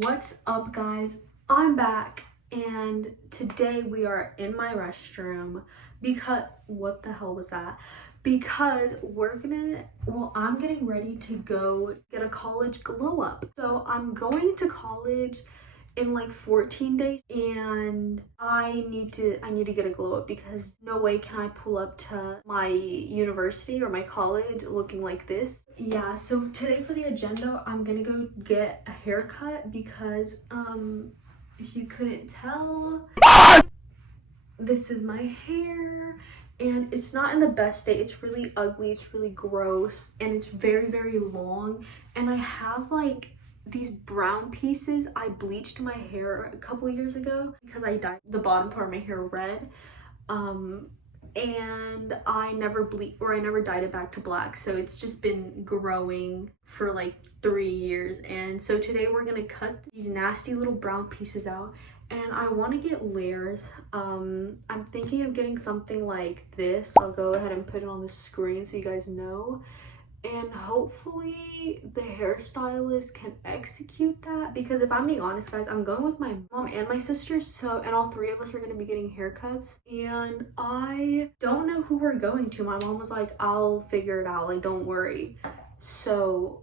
What's up, guys? I'm back, and today we are in my restroom because what the hell was that? Because I'm getting ready to go get a college glow up. So I'm going to college in like 14 days, and I need to get a glow up because no way can I pull up to my university or my college looking like this. Yeah, so today for the agenda, I'm gonna go get a haircut because if you couldn't tell, this is my hair and it's not in the best state. It's really ugly, it's really gross, and it's very, very long, and I have like these brown pieces. I bleached my hair a couple years ago because I dyed the bottom part of my hair red, and I never dyed it back to black, so it's just been growing for like 3 years. And so today we're gonna cut these nasty little brown pieces out, and I want to get layers. I'm thinking of getting something like this. I'll go ahead and put it on the screen so you guys know, and hopefully the hairstylist can execute that, because if I'm being honest, guys, I'm going with my mom and my sister, and all three of us are going to be getting haircuts, and I don't know who we're going to. My mom was like, I'll figure it out, like, don't worry. So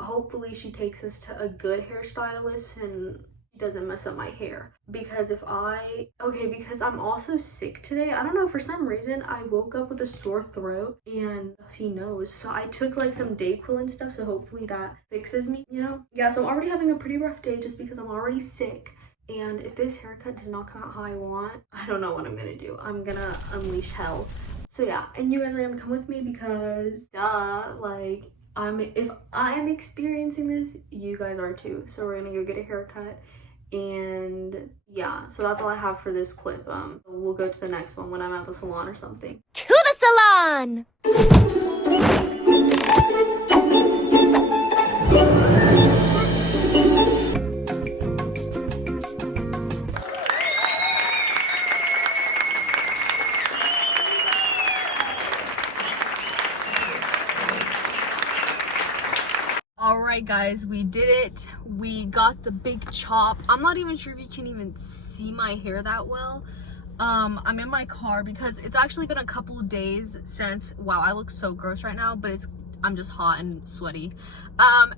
hopefully she takes us to a good hairstylist and doesn't mess up my hair, because because I'm also sick today. I don't know, for some reason I woke up with a sore throat and he knows, so I took like some Dayquil and stuff, so hopefully that fixes me, you know. Yeah, so I'm already having a pretty rough day just because I'm already sick, and if this haircut does not come out how I want, I don't know what I'm gonna do. I'm gonna unleash hell. So yeah, and you guys are gonna come with me because like, if I'm experiencing this, you guys are too. So we're gonna go get a haircut. And yeah, so that's all I have for this clip. We'll go to the next one when I'm at the salon or something. To the salon! Alright guys, we did it. We got the big chop. I'm not even sure if you can even see my hair that well. I'm in my car because it's actually been a couple of days since, wow, I look so gross right now, but I'm just hot and sweaty.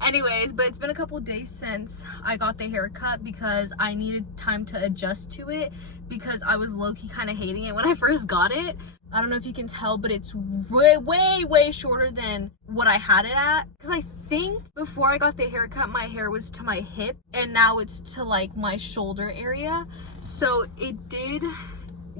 Anyways, but it's been a couple of days since I got the haircut because I needed time to adjust to it, because I was low-key kind of hating it when I first got it. I don't know if you can tell, but it's way shorter than what I had it at. Because I think before I got the haircut, my hair was to my hip, and now it's to like my shoulder area. So it did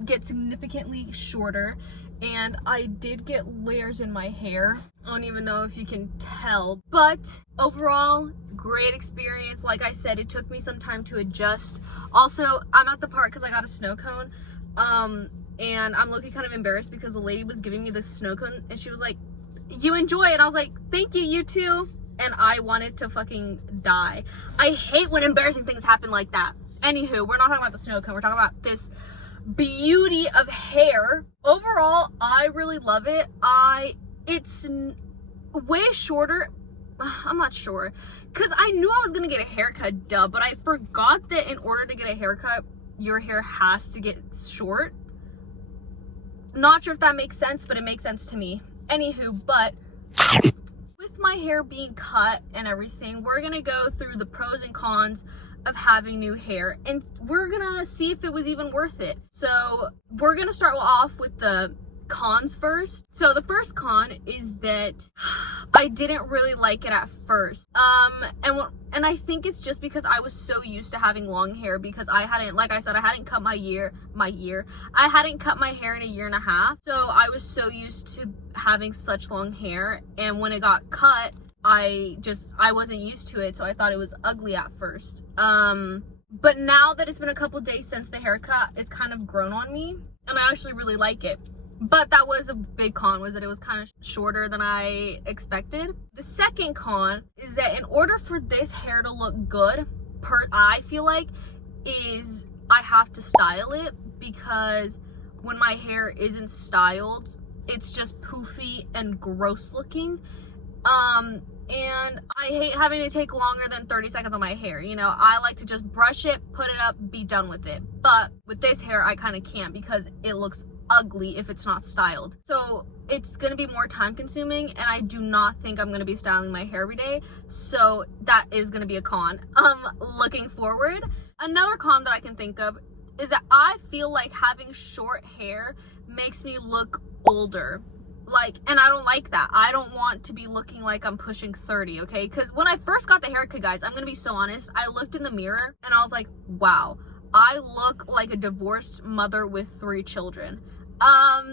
get significantly shorter, and I did get layers in my hair. I don't even know if you can tell, but overall, great experience. Like I said, it took me some time to adjust. Also, I'm at the park because I got a snow cone, and I'm looking kind of embarrassed because the lady was giving me the snow cone and she was like, you enjoy it. I was like, thank you, you too. And I wanted to fucking die. I hate when embarrassing things happen like that. Anywho, we're not talking about the snow cone, we're talking about this beauty of hair. Overall, I really love it. It's way shorter. I'm not sure, because I knew I was gonna get a haircut, duh, but I forgot that in order to get a haircut, your hair has to get short. Not sure if that makes sense, but it makes sense to me. Anywho, but with my hair being cut and everything, we're gonna go through the pros and cons of having new hair, and we're gonna see if it was even worth it. So we're gonna start off with the cons first. So the first con is that I didn't really like it at first, and I think it's just because I was so used to having long hair, because I hadn't, like I said, I hadn't cut I hadn't cut my hair in a year and a half, so I was so used to having such long hair, and when it got cut, I wasn't used to it, so I thought it was ugly at first. But now that it's been a couple days since the haircut, it's kind of grown on me, and I actually really like it. But that was a big con, was that it was kind of shorter than I expected. The second con is that in order for this hair to look good, I feel like, is I have to style it, because when my hair isn't styled, it's just poofy and gross looking. and I hate having to take longer than 30 seconds on my hair. You know, I like to just brush it, put it up, be done with it. But with this hair, I kind of can't because it looks ugly if it's not styled. So it's gonna be more time consuming, and I do not think I'm gonna be styling my hair every day. So that is gonna be a con. Looking forward. Another con that I can think of is that I feel like having short hair makes me look older. Like, and I don't like that. I don't want to be looking like I'm pushing 30, okay? Because when I first got the haircut, guys, I'm gonna be so honest, I looked in the mirror and I was like, wow, I look like a divorced mother with 3 children.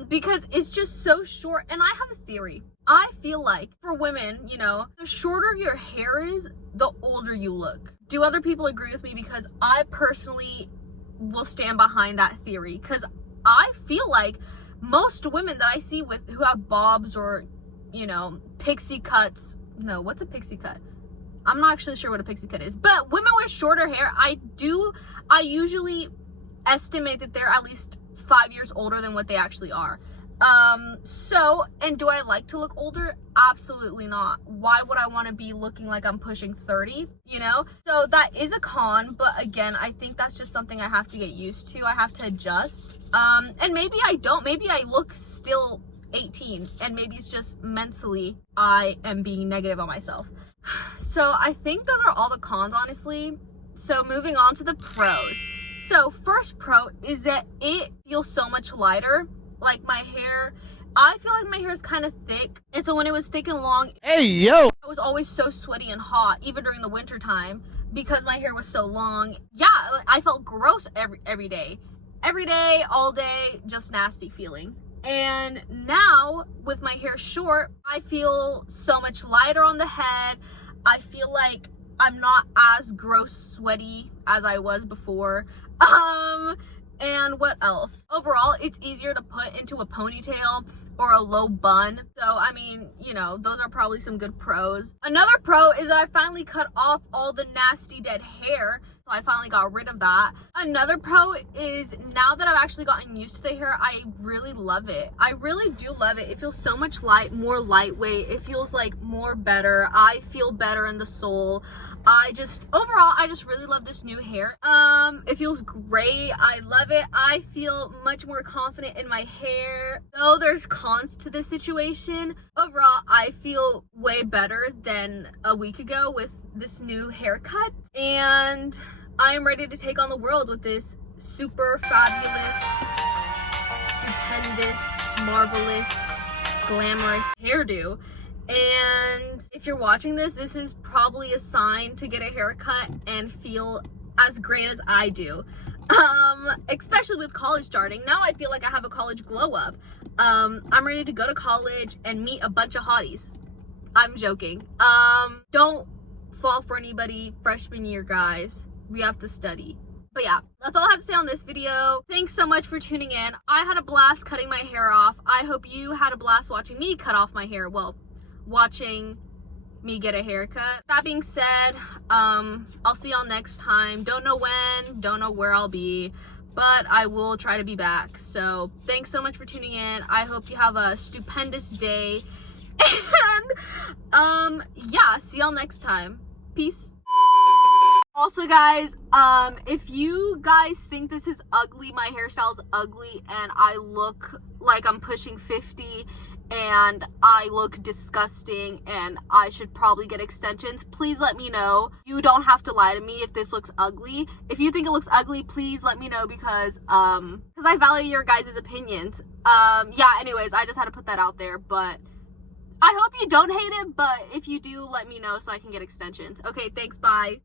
Because it's just so short. And I have a theory. I feel like for women, you know, the shorter your hair is, the older you look. Do other people agree with me? Because I personally will stand behind that theory. Because I feel like most women that I see who have bobs or, you know, pixie cuts. No, what's a pixie cut? I'm not actually sure what a pixie cut is. But women with shorter hair, I usually estimate that they're at least 5 years older than what they actually are. And do I like to look older? Absolutely not. Why would I want to be looking like I'm pushing 30, you know? So that is a con, but again, I think that's just something I have to get used to. I have to adjust. And maybe I don't. Maybe I look still 18, and maybe it's just mentally I am being negative on myself. So I think those are all the cons, honestly. So moving on to the pros. So first pro is that it feels so much lighter. Like my hair, I feel like my hair is kind of thick, and so when it was thick and long, hey yo, I was always so sweaty and hot, even during the winter time, because my hair was so long. Yeah, I felt gross every day, all day, just nasty feeling. And now with my hair short, I feel so much lighter on the head. I feel like I'm not as gross sweaty as I was before. And what else? Overall, it's easier to put into a ponytail or a low bun. So, I mean, you know, those are probably some good pros. Another pro is that I finally cut off all the nasty dead hair. So I finally got rid of that. Another pro is now that I've actually gotten used to the hair, I really love it. I really do love it. It feels so much more lightweight. It feels like more better. I feel better in the soul. Overall, I just really love this new hair. It feels great. I love it. I feel much more confident in my hair. Though there's cons to this situation, overall, I feel way better than a week ago with this new haircut. And I am ready to take on the world with this super fabulous, stupendous, marvelous, glamorous hairdo. And if you're watching this, this is probably a sign to get a haircut and feel as great as I do. Especially with college starting. Now I feel like I have a college glow up. I'm ready to go to college and meet a bunch of hotties. I'm joking. Don't fall for anybody freshman year, guys. We have to study. But yeah, that's all I have to say on this video. Thanks so much for tuning in. I had a blast cutting my hair off. I hope you had a blast watching me cut off my hair. Well, watching me get a haircut. That being said, I'll see y'all next time. Don't know when, don't know where I'll be, but I will try to be back. So thanks so much for tuning in. I hope you have a stupendous day. And yeah, see y'all next time. Peace. Also, guys, if you guys think this is ugly, my hairstyle is ugly, and I look like I'm pushing 50, and I look disgusting, and I should probably get extensions, please let me know. You don't have to lie to me if this looks ugly. If you think it looks ugly, please let me know, because I value your guys' opinions. Yeah, anyways, I just had to put that out there, but I hope you don't hate it, but if you do, let me know so I can get extensions. Okay, thanks, bye.